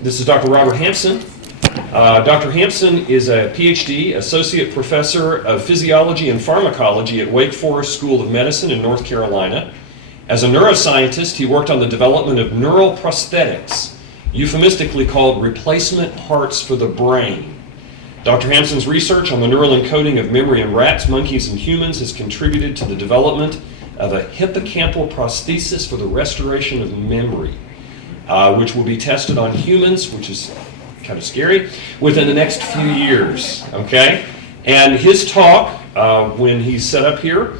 This is Dr. Robert Hampson. Dr. Hampson is a PhD, Associate Professor of Physiology and Pharmacology at Wake Forest School of Medicine in North Carolina. As a neuroscientist, he worked on the development of neural prosthetics, euphemistically called replacement hearts for the brain. Dr. Hampson's research on the neural encoding of memory in rats, monkeys, and humans has contributed to the development of a hippocampal prosthesis for the restoration of memory, which will be tested on humans, which is kind of scary, within the next few years, okay? And his talk, when he's set up here,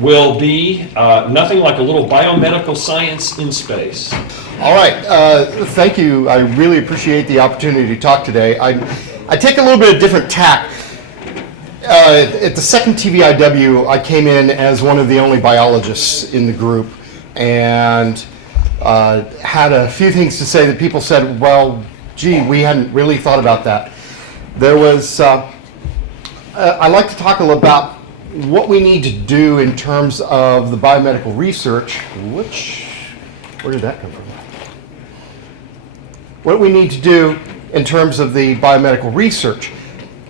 will be nothing like a little biomedical science in space. All right, thank you. I really appreciate the opportunity to talk today. I take a little bit of different tack. At the second TVIW, I came in as one of the only biologists in the group and had a few things to say that people said, well, gee, we hadn't really thought about that. There was, I'd like to talk a little about what we need to do in terms of the biomedical research, where did that come from? What we need to do in terms of the biomedical research.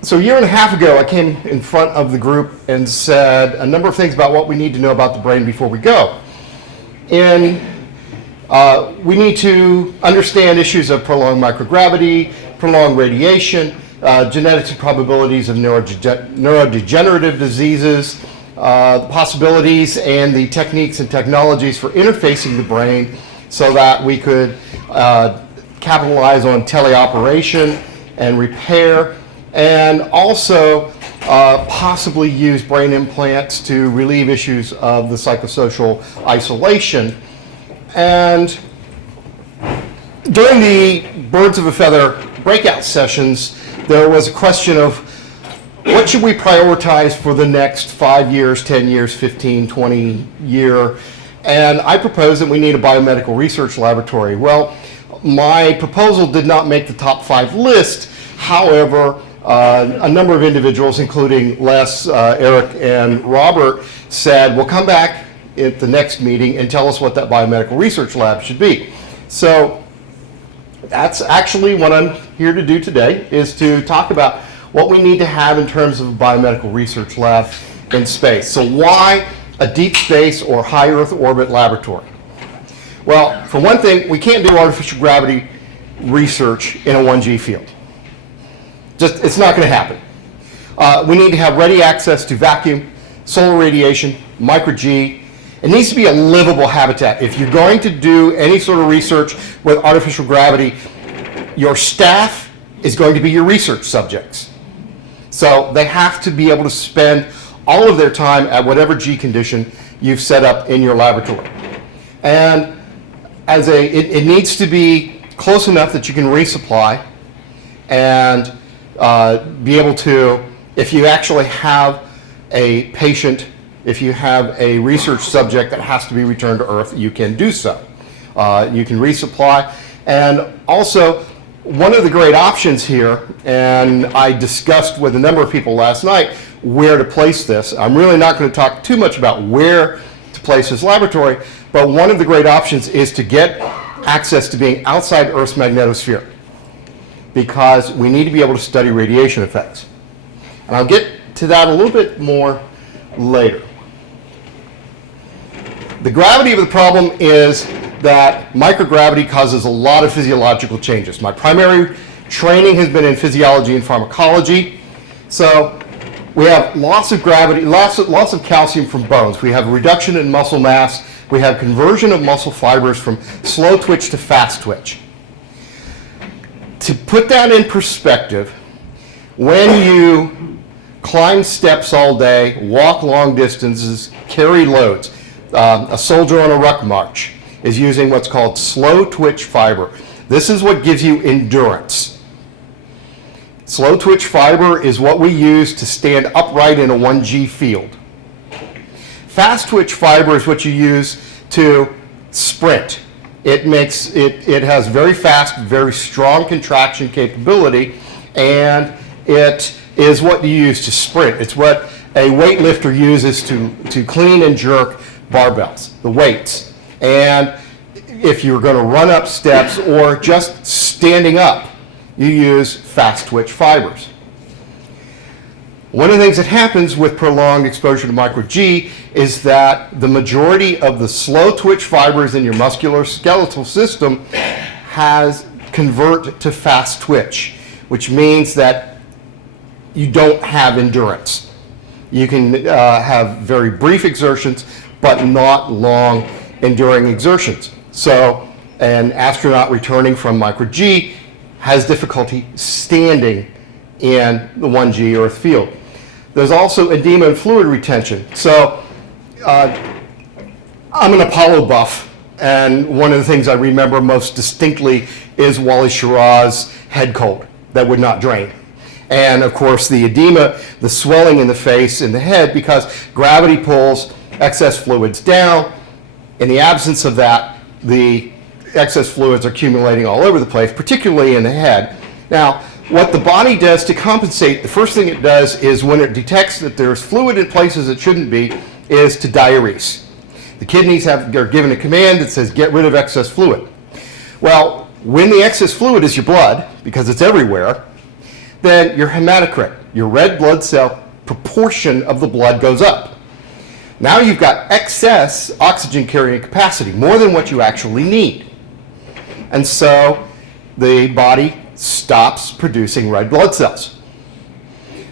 So a year and a half ago, I came in front of the group and said a number of things about what we need to know about the brain before we go. And we need to understand issues of prolonged microgravity, prolonged radiation, genetics and probabilities of neurodegenerative diseases, the possibilities and the techniques and technologies for interfacing the brain so that we could capitalize on teleoperation and repair, and also possibly use brain implants to relieve issues of the psychosocial isolation. And during the Birds of a Feather breakout sessions, there was a question of what should we prioritize for the next 5 years, 10 years, 15, 20 year, and I proposed that we need a biomedical research laboratory. Well, my proposal did not make the top 5 list. However, a number of individuals, including Les, Eric, and Robert, said, well, come back at the next meeting and tell us what that biomedical research lab should be. So that's actually what I'm here to do today, is to talk about what we need to have in terms of a biomedical research lab in space. So why a deep space or high Earth orbit laboratory? Well, for one thing, we can't do artificial gravity research in a 1G field. It's not going to happen. We need to have ready access to vacuum, solar radiation, micro-G. It needs to be a livable habitat. If you're going to do any sort of research with artificial gravity, your staff is going to be your research subjects. So they have to be able to spend all of their time at whatever G condition you've set up in your laboratory. And it needs to be close enough that you can resupply and be able to, if you actually have a patient, if you have a research subject that has to be returned to Earth, you can do so. You can resupply. And also, one of the great options here, and I discussed with a number of people last night where to place this. I'm really not going to talk too much about where to place this laboratory, but one of the great options is to get access to being outside Earth's magnetosphere, because we need to be able to study radiation effects. And I'll get to that a little bit more later. The gravity of the problem is that microgravity causes a lot of physiological changes. My primary training has been in physiology and pharmacology. So we have loss of gravity, loss of calcium from bones. We have a reduction in muscle mass. We have conversion of muscle fibers from slow twitch to fast twitch. To put that in perspective, when you climb steps all day, walk long distances, carry loads, a soldier on a ruck march is using what's called slow twitch fiber. This is what gives you endurance. Slow twitch fiber is what we use to stand upright in a 1G field. Fast twitch fiber is what you use to sprint. It has very fast, very strong contraction capability, and it is what you use to sprint. It's what a weightlifter uses to clean and jerk barbells, the weights. And if you're going to run up steps or just standing up, you use fast twitch fibers. One of the things that happens with prolonged exposure to micro G is that the majority of the slow twitch fibers in your musculoskeletal system convert to fast twitch, which means that you don't have endurance. You can have very brief exertions, but not long enduring exertions. So an astronaut returning from micro G has difficulty standing in the 1G Earth field. There's also edema and fluid retention. So I'm an Apollo buff, and one of the things I remember most distinctly is Wally Schirra's head cold that would not drain. And of course the edema, the swelling in the face and the head, because gravity pulls excess fluids down. In the absence of that, the excess fluids are accumulating all over the place, particularly in the head. Now, what the body does to compensate, the first thing it does is when it detects that there's fluid in places it shouldn't be, is to diurese. The kidneys are given a command that says get rid of excess fluid. Well, when the excess fluid is your blood, because it's everywhere, then your hematocrit, your red blood cell proportion of the blood goes up. Now you've got excess oxygen carrying capacity, more than what you actually need. And so the body stops producing red blood cells.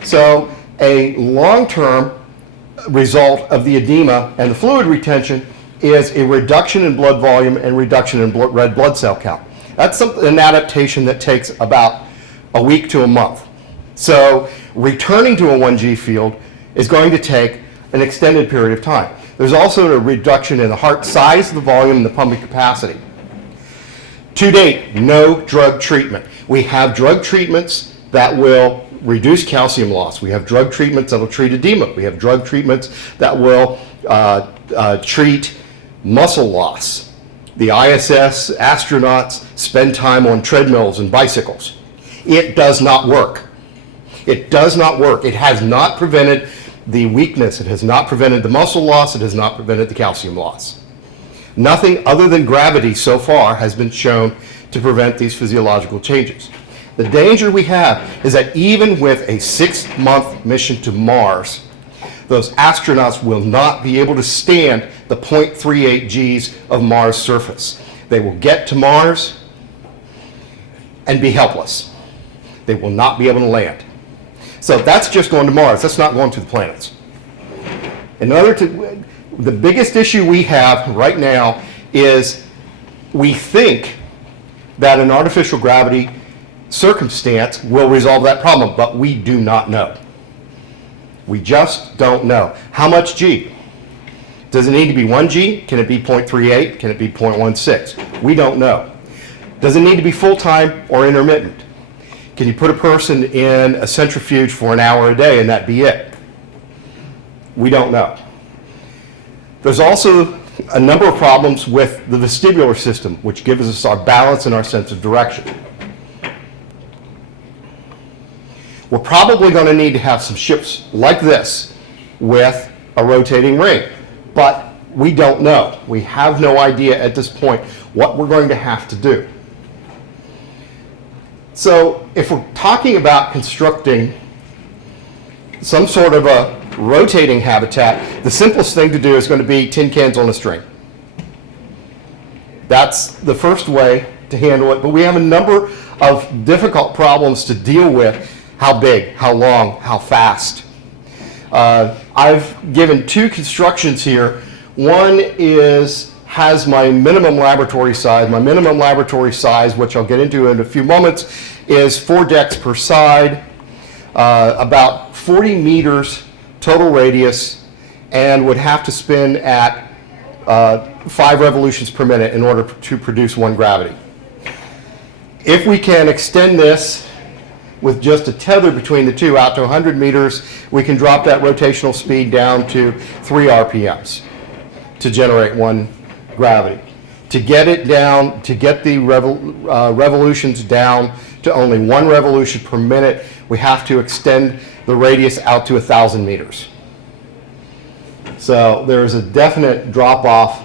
So a long-term result of the edema and the fluid retention is a reduction in blood volume and reduction in red blood cell count. That's an adaptation that takes about a week to a month. So returning to a 1G field is going to take an extended period of time. There's also a reduction in the heart size, the volume, and the pumping capacity. To date, no drug treatment. We have drug treatments that will reduce calcium loss. We have drug treatments that will treat edema. We have drug treatments that will treat muscle loss. The ISS astronauts spend time on treadmills and bicycles. It does not work. It does not work. It has not prevented the weakness. It has not prevented the muscle loss. It has not prevented the calcium loss. Nothing other than gravity so far has been shown to prevent these physiological changes. The danger we have is that even with a 6-month mission to Mars, those astronauts will not be able to stand the 0.38 Gs of Mars' surface. They will get to Mars and be helpless. They will not be able to land. So that's just going to Mars. That's not going to the planets. The biggest issue we have right now is we think that an artificial gravity circumstance will resolve that problem, but we do not know. We just don't know. How much G? Does it need to be 1 G? Can it be 0.38? Can it be 0.16? We don't know. Does it need to be full-time or intermittent? Can you put a person in a centrifuge for an hour a day and that be it? We don't know. There's also a number of problems with the vestibular system, which gives us our balance and our sense of direction. We're probably going to need to have some ships like this with a rotating ring, but we don't know. We have no idea at this point what we're going to have to do. So if we're talking about constructing some sort of a rotating habitat, the simplest thing to do is going to be tin cans on a string. That's the first way to handle it, but we have a number of difficult problems to deal with. How big, how long, how fast. I've given 2 constructions here. One has my minimum laboratory size. My minimum laboratory size, which I'll get into in a few moments, is 4 decks per side, about 40 meters total radius, and would have to spin at 5 revolutions per minute in order to produce 1 gravity. If we can extend this with just a tether between the two out to 100 meters, we can drop that rotational speed down to 3 RPMs to generate 1 gravity. To get it down, to get the revolutions down to only 1 revolution per minute, we have to extend the radius out to 1,000 meters. So there is a definite drop-off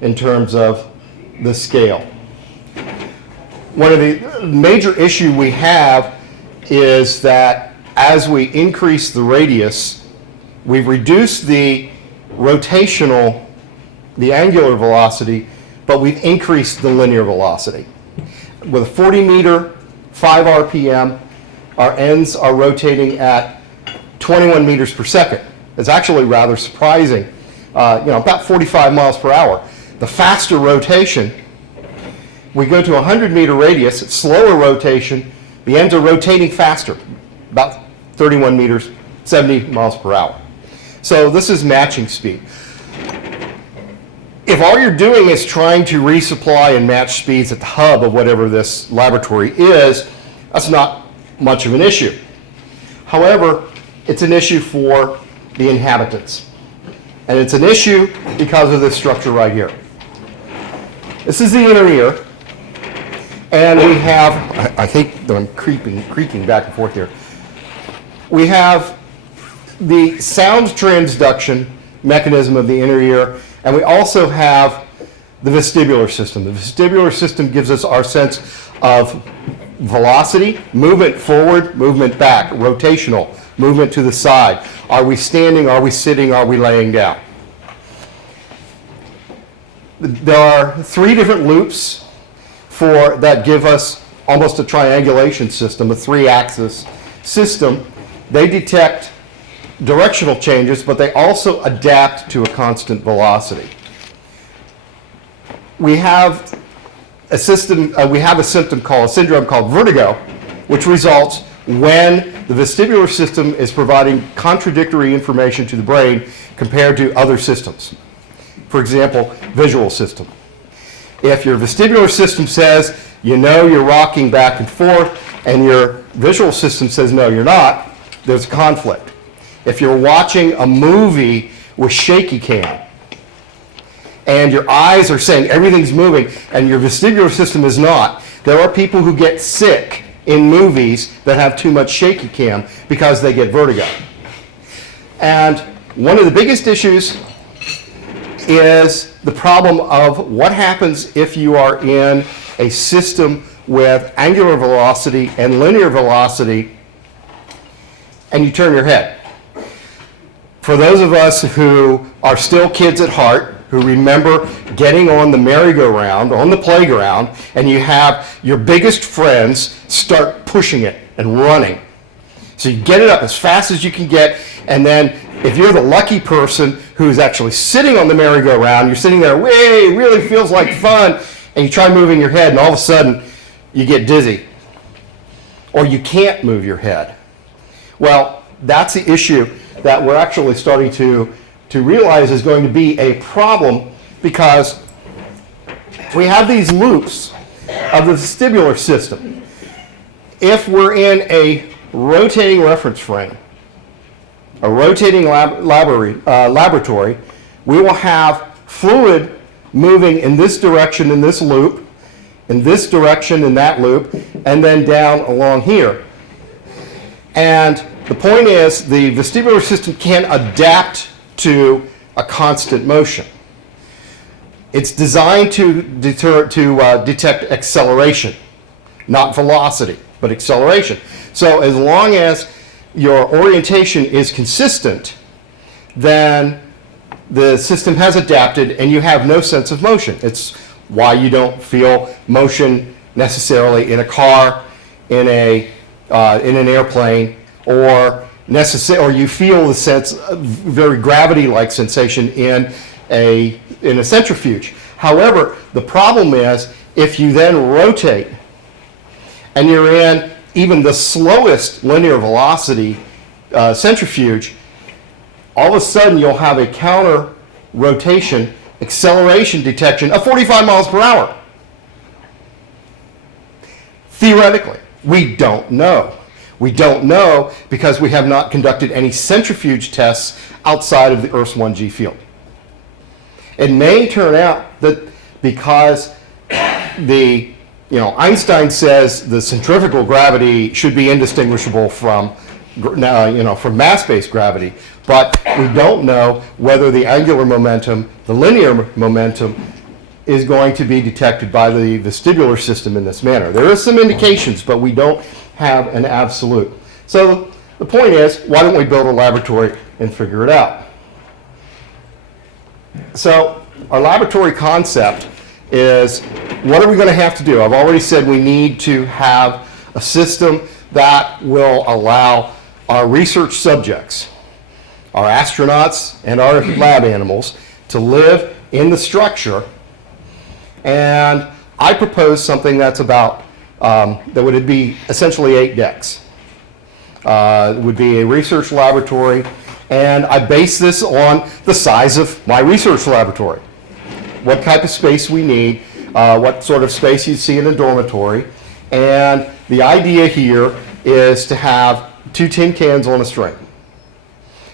in terms of the scale. One of the major issue we have is that as we increase the radius, we've reduced the rotational, the angular velocity, but we've increased the linear velocity. With a 40 meter, 5 RPM, our ends are rotating at 21 meters per second. It's actually rather surprising, about 45 miles per hour. The faster rotation, we go to a 100 meter radius, it's slower rotation, the ends are rotating faster, about 31 meters, 70 miles per hour. So this is matching speed. If all you're doing is trying to resupply and match speeds at the hub of whatever this laboratory is, that's not much of an issue. However, it's an issue for the inhabitants. And it's an issue because of this structure right here. This is the inner ear. And we have, I think that I'm creaking back and forth here. We have the sound transduction mechanism of the inner ear, and we also have the vestibular system. The vestibular system gives us our sense of velocity, movement forward, movement back, rotational, movement to the side. Are we standing? Are we sitting? Are we laying down? There are 3 different loops that give us almost a triangulation system, a 3-axis system. They detect directional changes, but they also adapt to a constant velocity. We have a symptom called a syndrome called vertigo, which results when the vestibular system is providing contradictory information to the brain compared to other systems. For example, visual system. If your vestibular system says, you're rocking back and forth, and your visual system says, no, you're not, there's conflict. If you're watching a movie with shaky cam, and your eyes are saying everything's moving, and your vestibular system is not, there are people who get sick in movies that have too much shaky cam because they get vertigo. And one of the biggest issues is the problem of what happens if you are in a system with angular velocity and linear velocity and you turn your head. For those of us who are still kids at heart, who remember getting on the merry-go-round on the playground, and you have your biggest friends start pushing it and running. So you get it up as fast as you can get, and then if you're the lucky person who's actually sitting on the merry-go-round, you're sitting there, way, really feels like fun, and you try moving your head, and all of a sudden you get dizzy. Or you can't move your head. Well, that's the issue that we're actually starting to realize is going to be a problem, because we have these loops of the vestibular system. If we're in a rotating reference frame, a rotating laboratory, we will have fluid moving in this direction in this loop, in this direction in that loop, and then down along here. And the point is, the vestibular system can adapt to a constant motion. It's designed to detect acceleration, not velocity, but acceleration. So as long as your orientation is consistent, then the system has adapted and you have no sense of motion. It's why you don't feel motion necessarily in a car, in an airplane, or you feel the sense of very gravity-like sensation in a centrifuge. However, the problem is if you then rotate and you're in even the slowest linear velocity centrifuge, all of a sudden you'll have a counter rotation acceleration detection of 45 miles per hour. Theoretically, we don't know. We don't know because we have not conducted any centrifuge tests outside of the Earth's 1G field. It may turn out that because Einstein says the centrifugal gravity should be indistinguishable from mass-based gravity, but we don't know whether the angular momentum, the linear momentum, is going to be detected by the vestibular system in this manner. There are some indications, but we don't have an absolute. So the point is, why don't we build a laboratory and figure it out? So our laboratory concept is, what are we going to have to do? I've already said we need to have a system that will allow our research subjects, our astronauts and our lab animals, to live in the structure. And I propose something that's about, that would be essentially 8 decks. It would be a research laboratory, and I base this on the size of my research laboratory. What type of space we need, what sort of space you'd see in a dormitory. And the idea here is to have 2 tin cans on a string.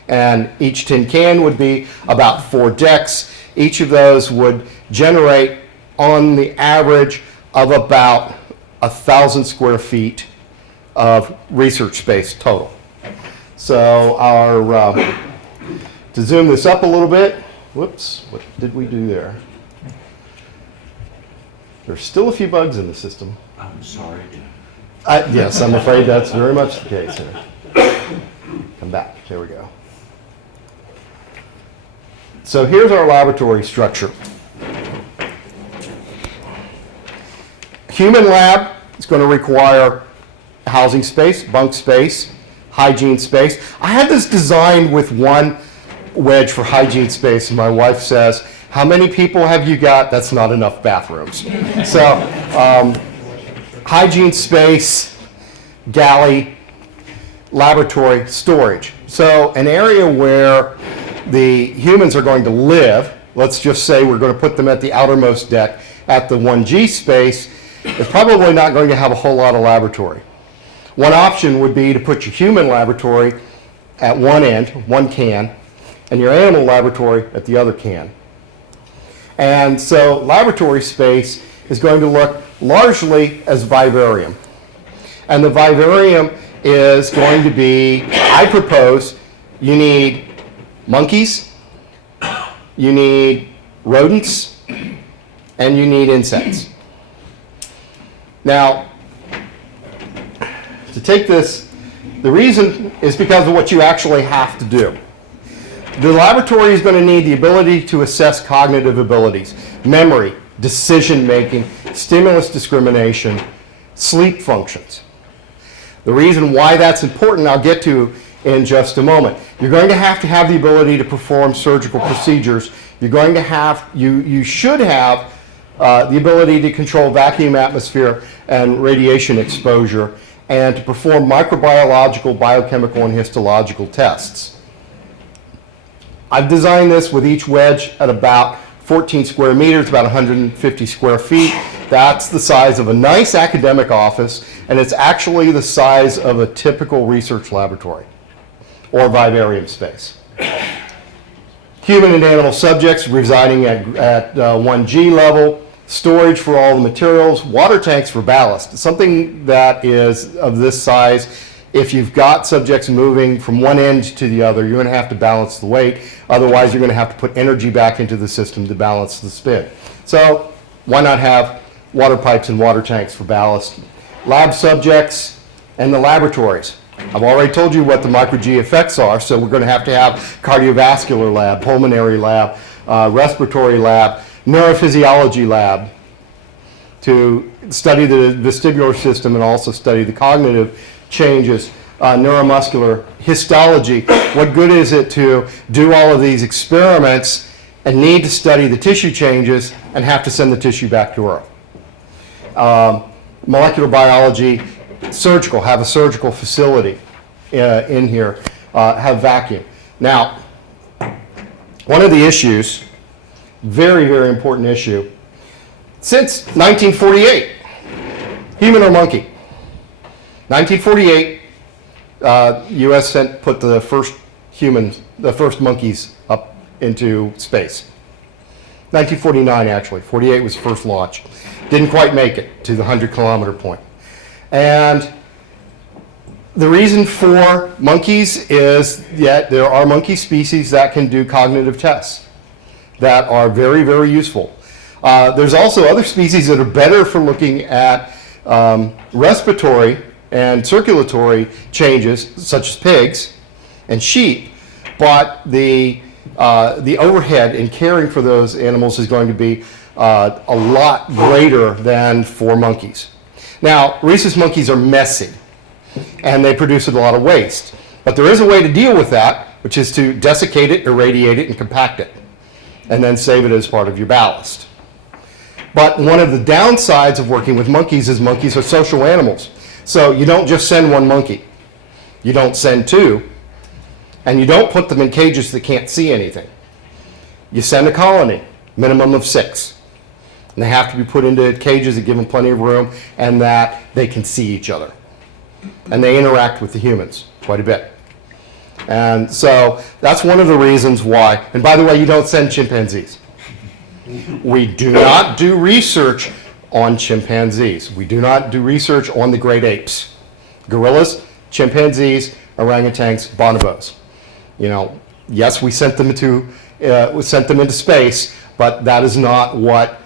And each tin can would be about 4 decks. Each of those would generate on the average of about 1,000 square feet of research space total. So our, to zoom this up a little bit, whoops, what did we do there? There's still a few bugs in the system. I'm sorry. Yes, I'm afraid that's very much the case here. Come back, there we go. So here's our laboratory structure. Human lab is going to require housing space, bunk space, hygiene space. I had this designed with one wedge for hygiene space, and my wife says, how many people have you got? That's not enough bathrooms. So hygiene space, galley, laboratory, storage. So an area where the humans are going to live, let's just say we're going to put them at the outermost deck at the 1G space, is probably not going to have a whole lot of laboratory. One option would be to put your human laboratory at one end, one can, and your animal laboratory at the other can. And so laboratory space is going to look largely as vivarium. And the vivarium is going to be, I propose, you need monkeys, you need rodents, and you need insects. Now, to take this, the reason is because of what you actually have to do. The laboratory is going to need the ability to assess cognitive abilities, memory, decision-making, stimulus discrimination, sleep functions. The reason why that's important I'll get to in just a moment. You're going to have the ability to perform surgical procedures. You're going to have, you should have the ability to control vacuum atmosphere and radiation exposure, and to perform microbiological, biochemical, and histological tests. I've designed this with each wedge at about 14 square meters, about 150 square feet. That's the size of a nice academic office, and it's actually the size of a typical research laboratory or vivarium space. Human and animal subjects residing at 1G level, storage for all the materials, water tanks for ballast. Something that is of this size, if you've got subjects moving from one end to the other, you're going to have to balance the weight. Otherwise, you're going to have to put energy back into the system to balance the spin. So why not have water pipes and water tanks for ballast? Lab subjects and the laboratories. I've already told you what the micro-G effects are, so we're going to have cardiovascular lab, pulmonary lab, respiratory lab, neurophysiology lab to study the vestibular system and also study the cognitive changes, neuromuscular, histology. What good is it to do all of these experiments and need to study the tissue changes and have to send the tissue back to Earth? Molecular biology, surgical, have a surgical facility in here, have vacuum. Now, one of the issues, very, very important issue, since 1948, human or monkey? 1948, U.S. put the first humans, the first monkeys up into space. 1949, actually. 48 was the first launch. Didn't quite make it to the 100-kilometer point. And the reason for monkeys is that there are monkey species that can do cognitive tests that are very, very useful. There's also other species that are better for looking at respiratory and circulatory changes, such as pigs and sheep, but the overhead in caring for those animals is going to be a lot greater than for monkeys. Now, rhesus monkeys are messy, and they produce a lot of waste. But there is a way to deal with that, which is to desiccate it, irradiate it, and compact it, and then save it as part of your ballast. But one of the downsides of working with monkeys is monkeys are social animals. So you don't just send one monkey. You don't send two. And you don't put them in cages that can't see anything. You send a colony, minimum of 6. And they have to be put into cages that give them plenty of room and that they can see each other. And they interact with the humans quite a bit. And so that's one of the reasons why. And by the way, you don't send chimpanzees. We do not do research on chimpanzees. We do not do research on the great apes. Gorillas, chimpanzees, orangutans, bonobos. You know, yes, we sent them into space, but that is not what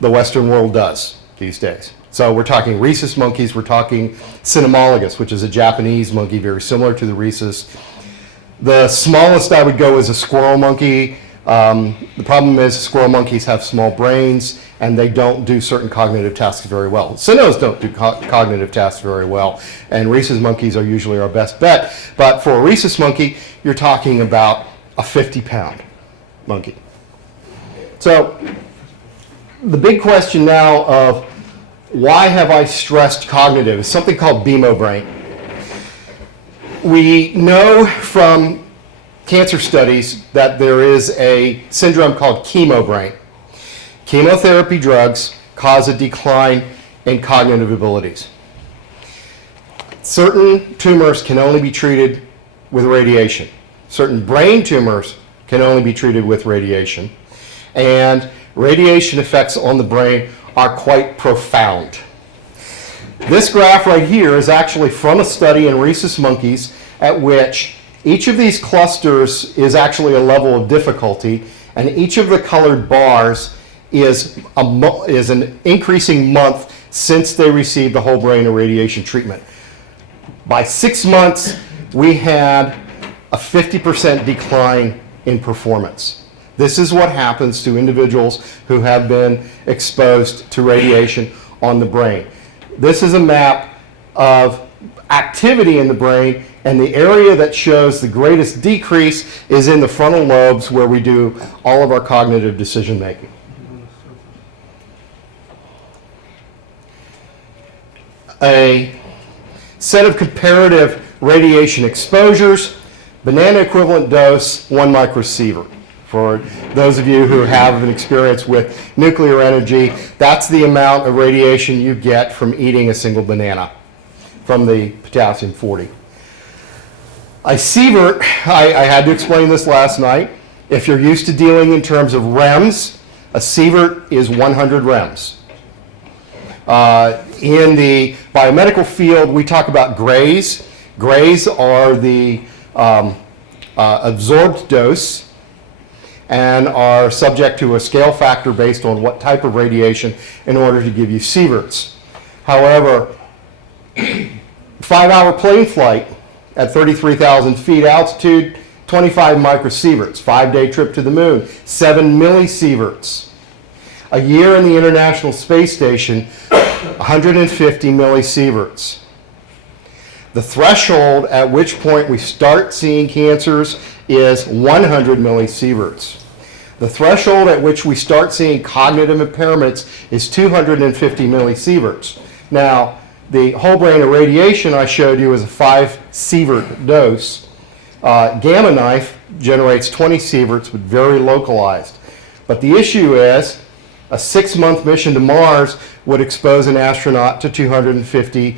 the Western world does these days. So we're talking rhesus monkeys, we're talking cynomolgus, which is a Japanese monkey very similar to the rhesus. The smallest I would go is a squirrel monkey. The problem is squirrel monkeys have small brains and they don't do certain cognitive tasks very well. Cynos don't do cognitive tasks very well, and rhesus monkeys are usually our best bet. But for a rhesus monkey, you're talking about a 50-pound monkey. So the big question now of why have I stressed cognitive is something called BMO brain. We know from cancer studies that there is a syndrome called chemo brain. Chemotherapy drugs cause a decline in cognitive abilities. Certain tumors can only be treated with radiation. Certain brain tumors can only be treated with radiation. And radiation effects on the brain are quite profound. This graph right here is actually from a study in rhesus monkeys at which each of these clusters is actually a level of difficulty, and each of the colored bars is an increasing month since they received the whole brain irradiation treatment. By 6 months, we had a 50% decline in performance. This is what happens to individuals who have been exposed to radiation on the brain. This is a map of activity in the brain, and the area that shows the greatest decrease is in the frontal lobes where we do all of our cognitive decision making. A set of comparative radiation exposures, banana equivalent dose, 1 microsievert. For those of you who have an experience with nuclear energy, that's the amount of radiation you get from eating a single banana from the potassium 40. A sievert, I had to explain this last night. If you're used to dealing in terms of REMS, a sievert is 100 REMS. In the biomedical field, we talk about grays. Grays are the absorbed dose and are subject to a scale factor based on what type of radiation in order to give you sieverts. However, 5-hour plane flight at 33,000 feet altitude, 25 microsieverts. 5-day trip to the moon, 7 millisieverts. A year in the International Space Station, 150 millisieverts. The threshold at which point we start seeing cancers is 100 millisieverts. The threshold at which we start seeing cognitive impairments is 250 millisieverts. Now, the whole brain irradiation I showed you is a 5 sievert dose. Gamma knife generates 20 sieverts, but very localized. But the issue is a 6-month mission to Mars would expose an astronaut to 250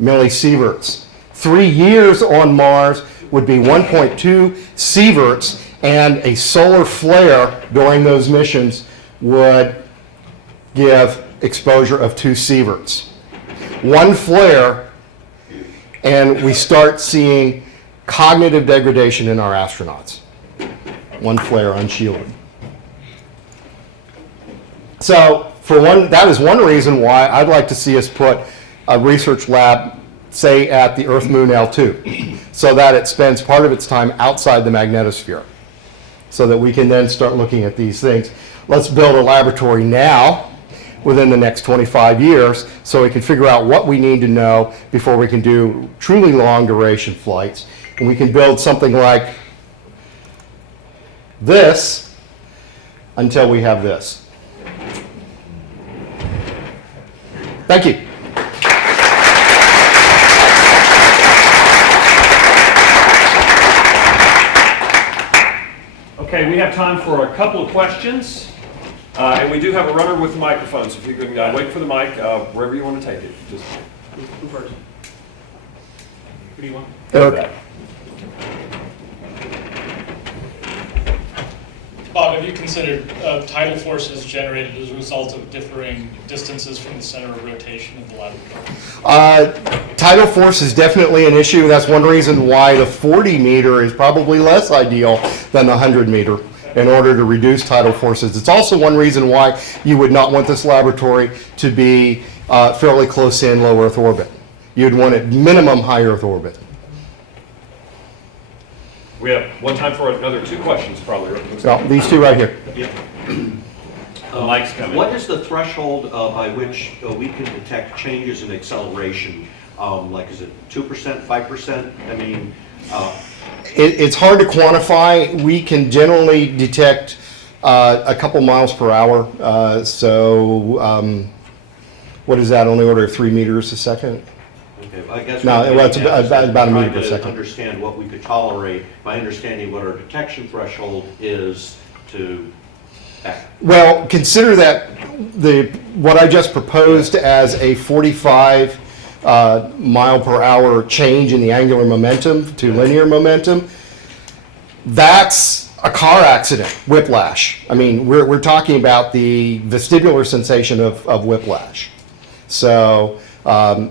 millisieverts. 3 years on Mars would be 1.2 sieverts, and a solar flare during those missions would give exposure of 2 sieverts. One flare, and we start seeing cognitive degradation in our astronauts. One flare unshielded. So for one, that is one reason why I'd like to see us put a research lab, say at the Earth Moon L2, so that it spends part of its time outside the magnetosphere, so that we can then start looking at these things. Let's build a laboratory now within the next 25 years so we can figure out what we need to know before we can do truly long duration flights. And we can build something like this until we have this. Thank you. Okay, we have time for a couple of questions. And we do have a runner with the microphone, so if you can wait for the mic, wherever you want to take it. Just Who first? Who do you want? Eric. Bob, have you considered tidal forces generated as a result of differing distances from the center of rotation of the laboratory? Tidal force is definitely an issue. That's one reason why the 40 meter is probably less ideal than the 100 meter in order to reduce tidal forces. It's also one reason why you would not want this laboratory to be fairly close in low Earth orbit. You'd want it minimum high Earth orbit. we have one time for another 2 questions, probably. So these two right here. Yep. The mic's coming. What is the threshold by which we can detect changes in acceleration? Like, is it 2%, 5%? I mean, It's hard to quantify. We can generally detect a couple miles per hour. What is that, on the order of 3 meters a second? okay, I guess. No, what I'm well, it's getting at is about a meter trying per to second. Understand what we could tolerate by understanding what our detection threshold is to act. Well, consider that what I just proposed as a 45 mile per hour change in the angular momentum to linear momentum, that's a car accident, whiplash. I mean, we're talking about the vestibular sensation of whiplash. So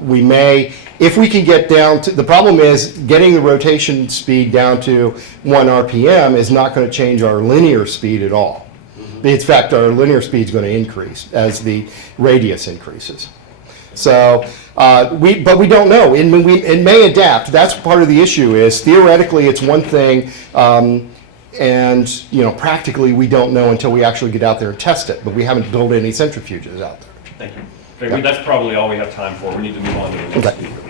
we may, if we can get down to, the problem is getting the rotation speed down to 1 RPM is not going to change our linear speed at all. In fact, our linear speed is going to increase as the radius increases. So, but we don't know. It may adapt. That's part of the issue. Is theoretically it's one thing, and practically we don't know until we actually get out there and test it. But we haven't built any centrifuges out there. Thank you. Okay, that's probably all we have time for. We need to move on to the next Okay. speaker.